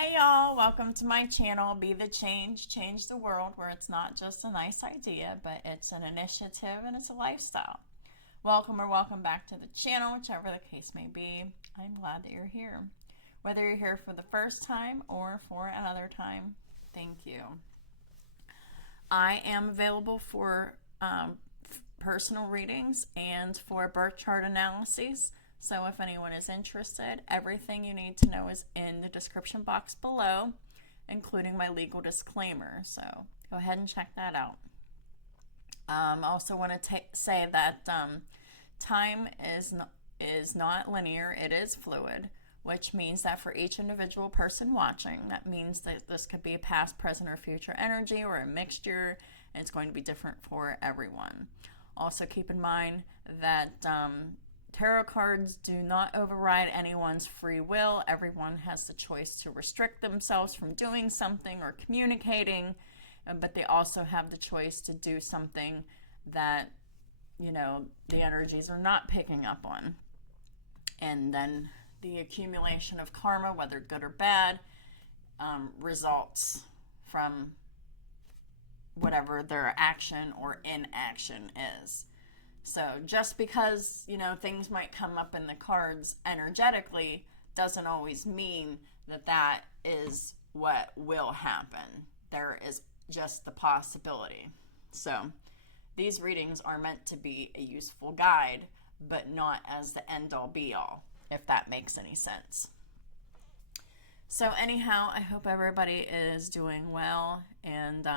Hey y'all, welcome to my channel, Be the Change, Change the World, where it's not just a nice idea, but it's an initiative and it's a lifestyle. Welcome or welcome back to the channel, whichever the case may be. I'm glad that you're here. Whether you're here for the first time or for another time, thank you. I am available for personal readings and for birth chart analyses. So if anyone is interested, everything you need to know is in the description box below, including my legal disclaimer. So go ahead and check that out. I also want to say that time is not linear, it is fluid, which means that for each individual person watching, that means that this could be a past, present, or future energy or a mixture, and it's going to be different for everyone. Also keep in mind that tarot cards do not override anyone's free will. Everyone has the choice to restrict themselves from doing something or communicating, but they also have the choice to do something that, the energies are not picking up on. And then the accumulation of karma, whether good or bad, results from whatever their action or inaction is. So just because, things might come up in the cards energetically doesn't always mean that that is what will happen. There is just the possibility. So these readings are meant to be a useful guide, but not as the end-all be-all, if that makes any sense. So anyhow, I hope everybody is doing well, and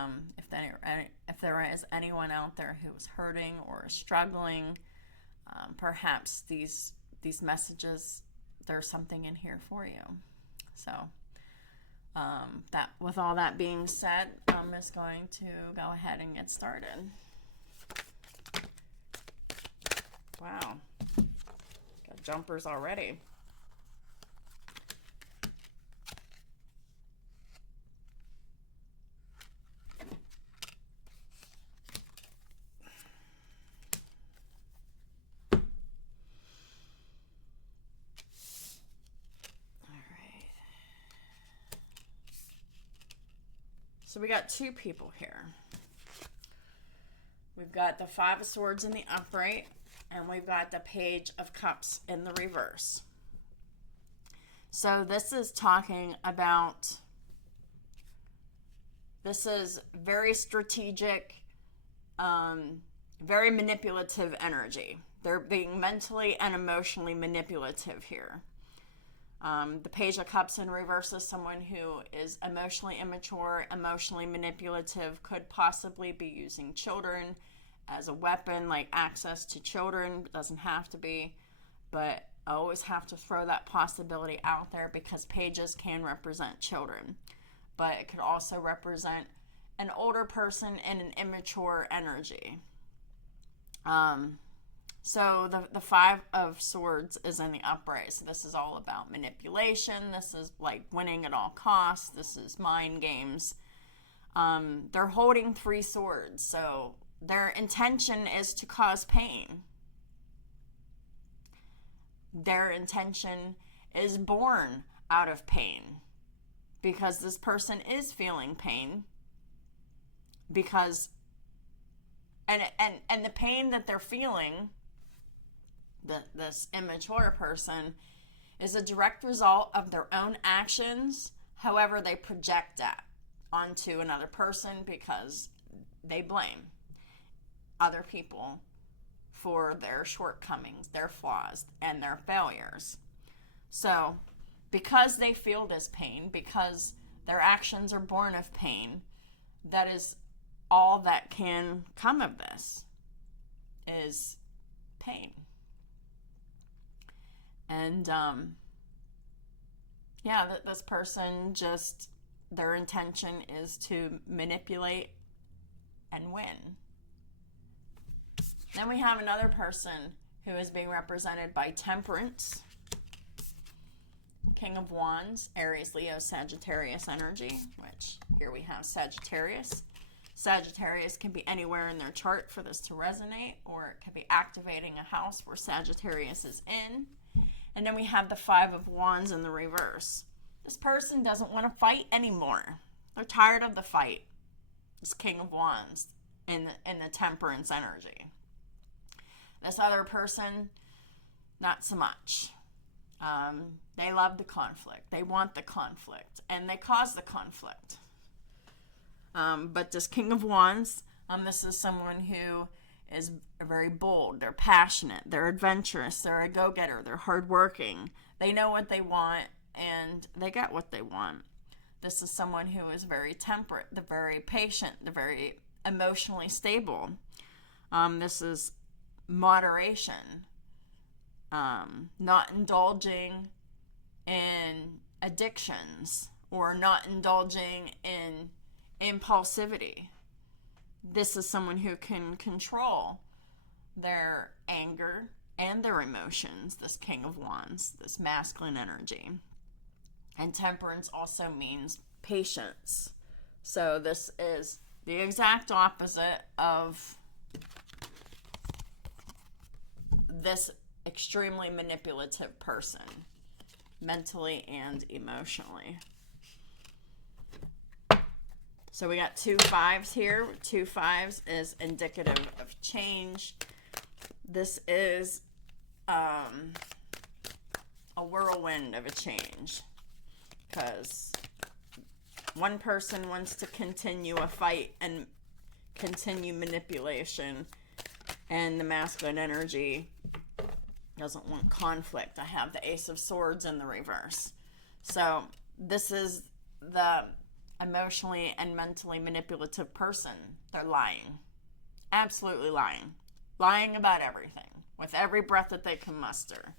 if there is anyone out there who is hurting or struggling, perhaps these messages, there's something in here for you. So that, with all that being said, I'm just going to go ahead and get started. Wow, got jumpers already. So we got two people here. We've got the Five of Swords in the upright, and we've got the Page of Cups in the reverse. So this is talking about, this is very strategic, very manipulative energy. They're being mentally and emotionally manipulative here. The Page of Cups in reverse is someone who is emotionally immature, emotionally manipulative, could possibly be using children as a weapon, like access to children. It doesn't have to be, but I always have to throw that possibility out there because pages can represent children, but it could also represent an older person in an immature energy. So the Five of Swords is in the upright. So this is all about manipulation. This is like winning at all costs. This is mind games. They're holding three swords. So their intention is to cause pain. Their intention is born out of pain because this person is feeling pain because and the pain that they're feeling, this immature person, is a direct result of their own actions. However, they project that onto another person because they blame other people for their shortcomings, their flaws, and their failures. So because they feel this pain, because their actions are born of pain, that is all that can come of this, is pain. And this person, just their intention is to manipulate and win. Then we have another person who is being represented by Temperance, King of Wands, Aries, Leo, Sagittarius energy, which here we have Sagittarius. Sagittarius can be anywhere in their chart for this to resonate, or it could be activating a house where Sagittarius is in. And then we have the Five of Wands in the reverse. This person doesn't want to fight anymore. They're tired of the fight. This King of Wands in the Temperance energy. This other person, not so much. They love the conflict. They want the conflict. And they cause the conflict. But this King of Wands, this is someone who is very bold. They're passionate. They're adventurous. They're a go-getter. They're hardworking. They know what they want, and they get what they want. This is someone who is very temperate. They're very patient. They're very emotionally stable. This is moderation. Not indulging in addictions or not indulging in impulsivity. This is someone who can control their anger and their emotions, this King of Wands, this masculine energy. And temperance also means patience. So this is the exact opposite of this extremely manipulative person, mentally and emotionally. So we got 2 5s here. 2 5s is indicative of change. This is a whirlwind of a change, because one person wants to continue a fight and continue manipulation, and the masculine energy doesn't want conflict. I have the Ace of Swords in the reverse. So this is the emotionally and mentally manipulative person. They're lying. Absolutely lying. Lying about everything with every breath that they can muster.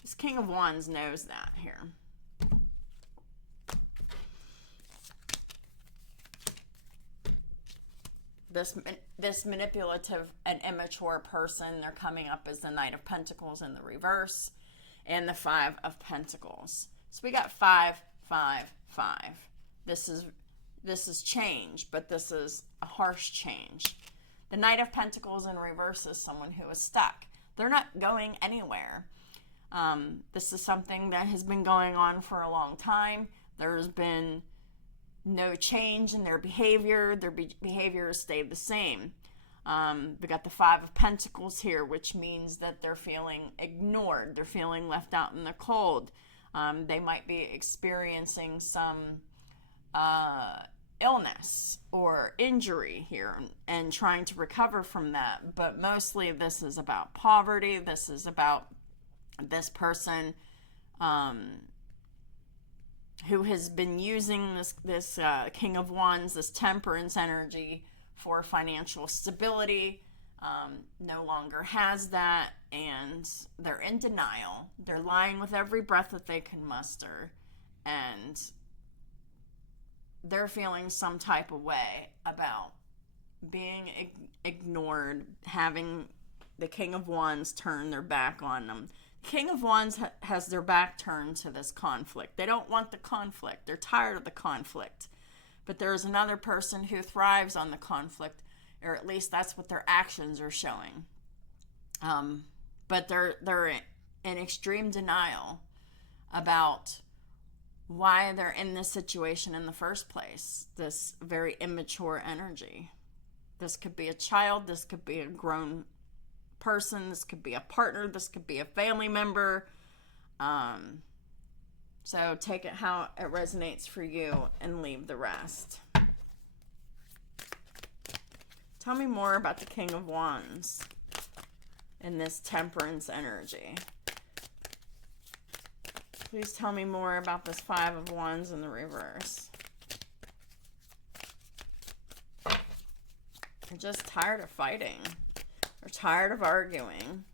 This King of Wands knows that here. This manipulative and immature person, they're coming up as the Knight of Pentacles in the reverse and the 5 of Pentacles. So we got 5, 5, 5. This is change, but this is a harsh change. The Knight of Pentacles in reverse is someone who is stuck. They're not going anywhere. This is something that has been going on for a long time. There's been no change in their behavior. Their behavior has stayed the same. We got the 5 of Pentacles here, which means that they're feeling ignored. They're feeling left out in the cold. They might be experiencing some illness or injury here and trying to recover from that. But mostly this is about poverty. This is about this person who has been using this King of Wands, this temperance energy for financial stability, no longer has that, and they're in denial. They're lying with every breath that they can muster, and they're feeling some type of way about being ignored, having the King of Wands turn their back on them. King of Wands has their back turned to this conflict. They don't want the conflict. They're tired of the conflict. But there's another person who thrives on the conflict, or at least that's what their actions are showing. But they're in extreme denial about why they're in this situation in the first place. This very immature energy. This could be a child. This could be a grown person. This could be a partner. This could be a family member. So take it how it resonates for you and leave the rest. Tell me more about the King of Wands in this temperance energy. Please tell me more about this 5 of Wands in the reverse. They're just tired of fighting. They're tired of arguing.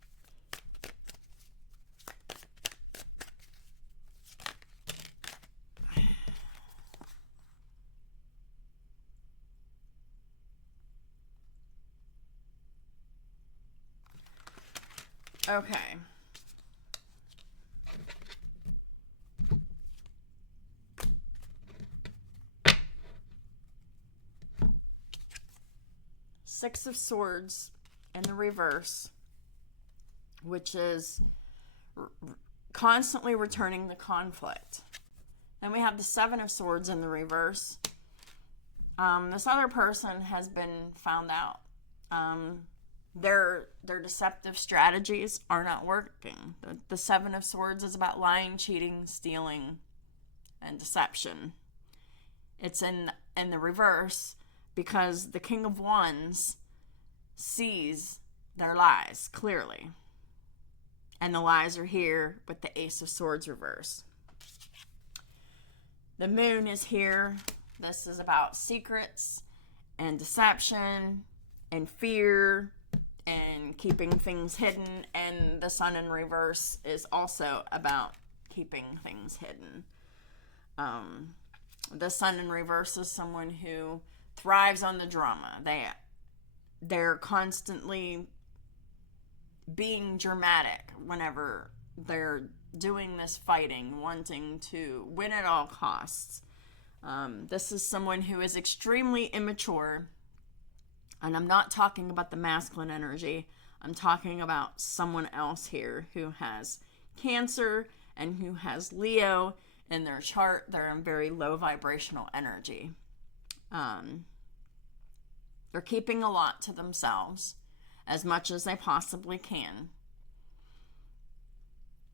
Okay. Six of Swords in the reverse, which is constantly returning the conflict. Then we have the Seven of Swords in the reverse. This other person has been found out. Their deceptive strategies are not working. The Seven of Swords is about lying, cheating, stealing, and deception. It's in the reverse because the King of Wands sees their lies clearly. And the lies are here with the Ace of Swords reverse. The Moon is here. This is about secrets and deception and fear and keeping things hidden. And the Sun in reverse is also about keeping things hidden. The Sun in reverse is someone who thrives on the drama. They're constantly being dramatic whenever they're doing this fighting, wanting to win at all costs. This is someone who is extremely immature, and I'm not talking about the masculine energy. I'm talking about someone else here who has Cancer and who has Leo in their chart. They're in very low vibrational energy. They're keeping a lot to themselves as much as they possibly can.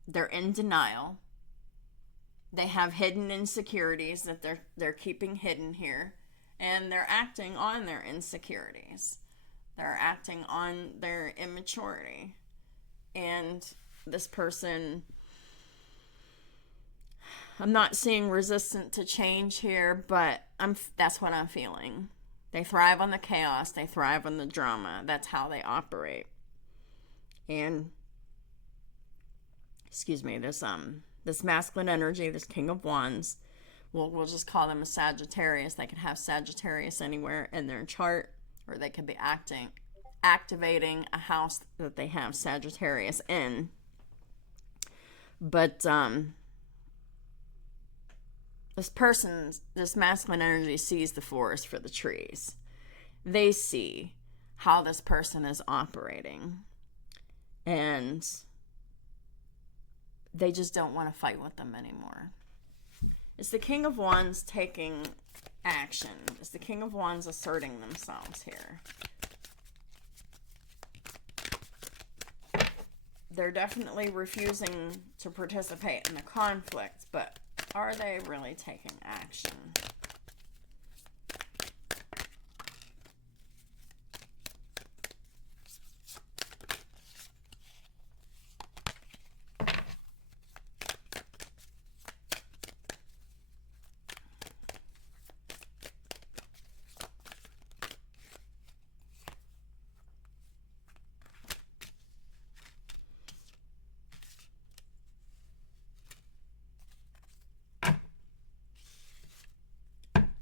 They're in denial. They have hidden insecurities that they're keeping hidden here, and they're acting on their insecurities. They're acting on their immaturity. And this person, I'm not seeing resistant to change here, but that's what I'm feeling. They thrive on the chaos. They thrive on the drama. That's how they operate. And, this masculine energy, this King of Wands, we'll just call them a Sagittarius. They could have Sagittarius anywhere in their chart, or they could be activating a house that they have Sagittarius in. But this masculine energy sees the forest for the trees. They see how this person is operating. And they just don't want to fight with them anymore. It's the King of Wands taking action. It's the King of Wands asserting themselves here. They're definitely refusing to participate in the conflict, but are they really taking action?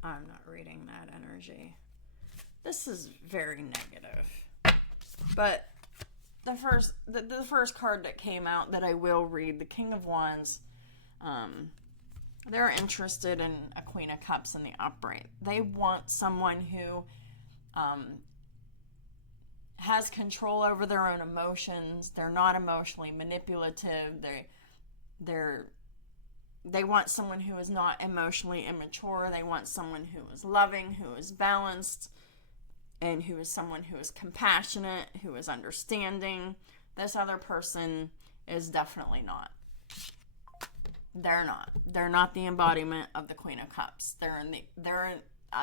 I'm not reading that energy. This is very negative. But the first card that came out that I will read, the King of Wands, they're interested in a Queen of Cups in the upright. They want someone who has control over their own emotions. They're not emotionally manipulative. They want someone who is not emotionally immature. They want someone who is loving, who is balanced, and who is someone who is compassionate, who is understanding. This other person is definitely not. They're not. They're not the embodiment of the Queen of Cups.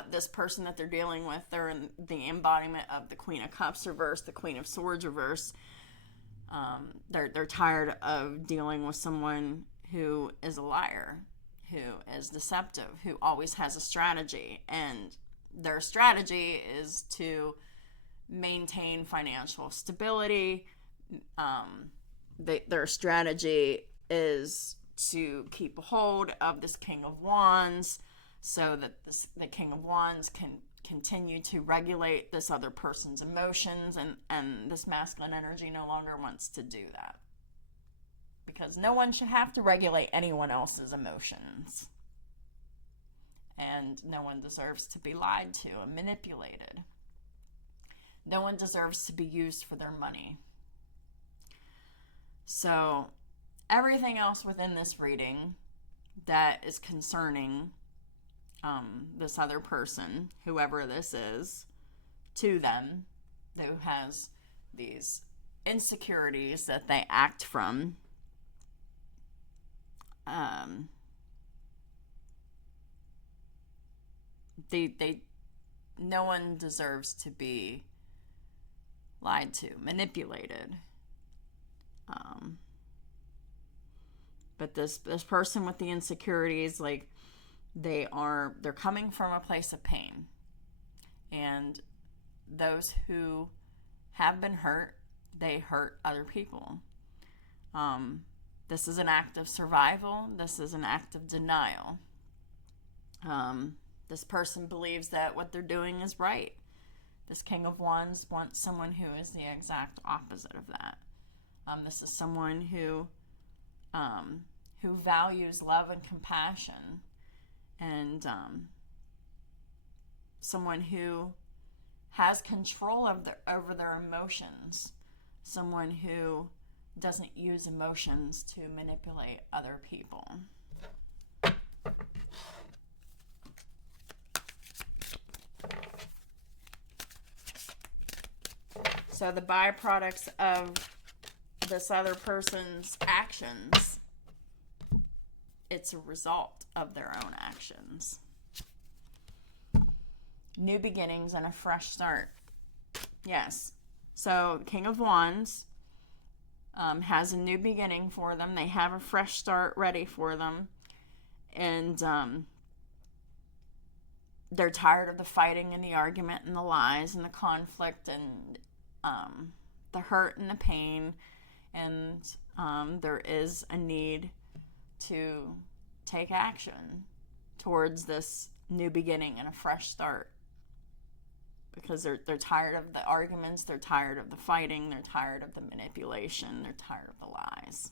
This person that they're dealing with, they're in the embodiment of the Queen of Cups reverse, the Queen of Swords reverse. They're tired of dealing with someone who is a liar, who is deceptive, who always has a strategy. And their strategy is to maintain financial stability. Their strategy is to keep a hold of this King of Wands so that the King of Wands can continue to regulate this other person's emotions, and this masculine energy no longer wants to do that. Because no one should have to regulate anyone else's emotions. And no one deserves to be lied to and manipulated. No one deserves to be used for their money. So, everything else within this reading that is concerning this other person, whoever this is, to them, who has these insecurities that they act from. No one deserves to be lied to, manipulated. But this person with the insecurities, like, they're coming from a place of pain. And those who have been hurt, they hurt other people. This is an act of survival. This is an act of denial. This person believes that what they're doing is right. This King of Wands wants someone who is the exact opposite of that. This is someone who values love and compassion, and someone who has control over their emotions, someone who doesn't use emotions to manipulate other people. So the byproducts of this other person's actions, it's a result of their own actions. New beginnings and a fresh start. Yes. So King of Wands has a new beginning for them. They have a fresh start ready for them. And they're tired of the fighting and the argument and the lies and the conflict and the hurt and the pain. And there is a need to take action towards this new beginning and a fresh start, because they're tired of the arguments, they're tired of the fighting, they're tired of the manipulation, they're tired of the lies.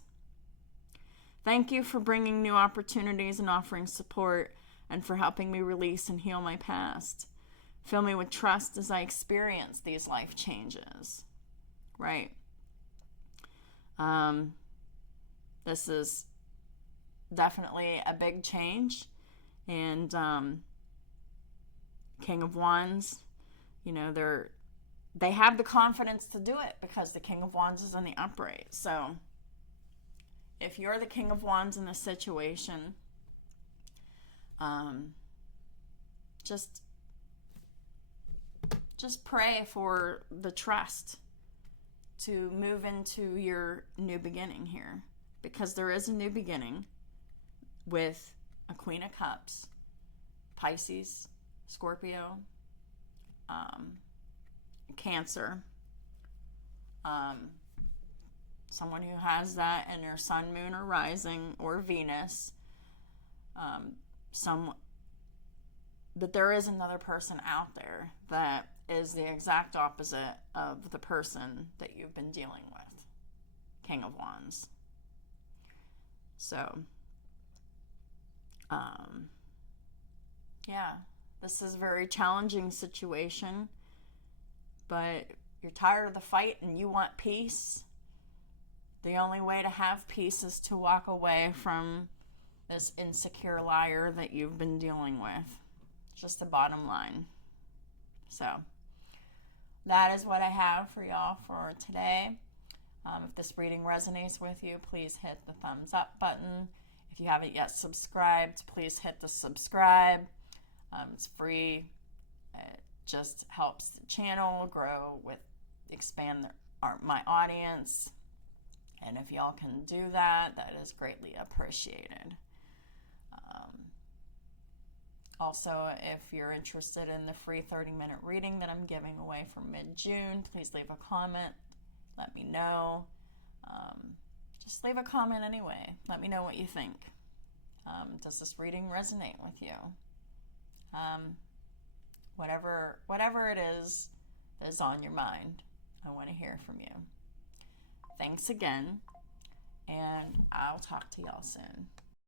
Thank you for bringing new opportunities and offering support, and for helping me release and heal my past. Fill me with trust as I experience these life changes. Right. This is definitely a big change. And King of Wands, you know, they have the confidence to do it because the King of Wands is in the upright. So if you're the King of Wands in this situation, just pray for the trust to move into your new beginning here, because there is a new beginning with a Queen of Cups, Pisces, Scorpio, Cancer, someone who has that in their sun, moon, or rising, or Venus, but there is another person out there that is the exact opposite of the person that you've been dealing with, King of Wands. So, yeah, this is a very challenging situation, but you're tired of the fight and you want peace. The only way to have peace is to walk away from this insecure liar that you've been dealing with. Just the bottom line. So that is what I have for y'all for today. If this reading resonates with you, please hit the thumbs up button. If you haven't yet subscribed, please hit the subscribe. It's free. It just helps the channel grow, expand my audience. And if y'all can do that, that is greatly appreciated. Also, if you're interested in the free 30-minute reading that I'm giving away for mid-June, please leave a comment. Let me know. Just leave a comment anyway. Let me know what you think. Does this reading resonate with you? Whatever it is that is on your mind, I want to hear from you. Thanks again, and I'll talk to y'all soon.